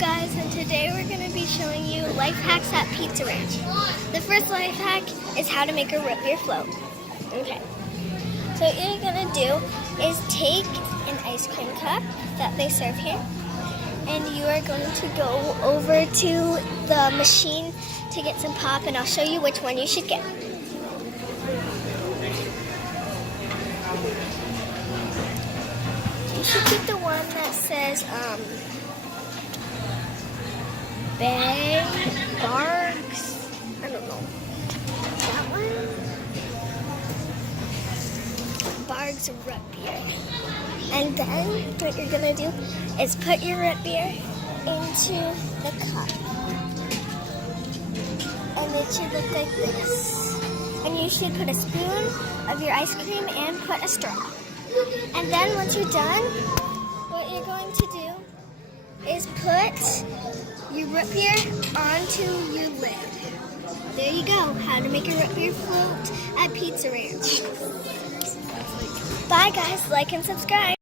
guys, and today we're going to be showing you life hacks at Pizza Ranch. The first life hack is how to make a root beer float. Okay, so what you're going to do is take an ice cream cup that they serve here, and you are going to go over to the machine to get some pop, and I'll show you which one you should get. You should get the one that says Barks. I don't know. That one? Barks root beer. And then what you're gonna do is put your root beer into the cup. And it should look like this. And you should put a spoon of your ice cream and put a straw. And then once you're done, what you're going to do is put your root beer onto your lid. There you go, how to make a root beer float at Pizza Ranch. Bye guys, like and subscribe.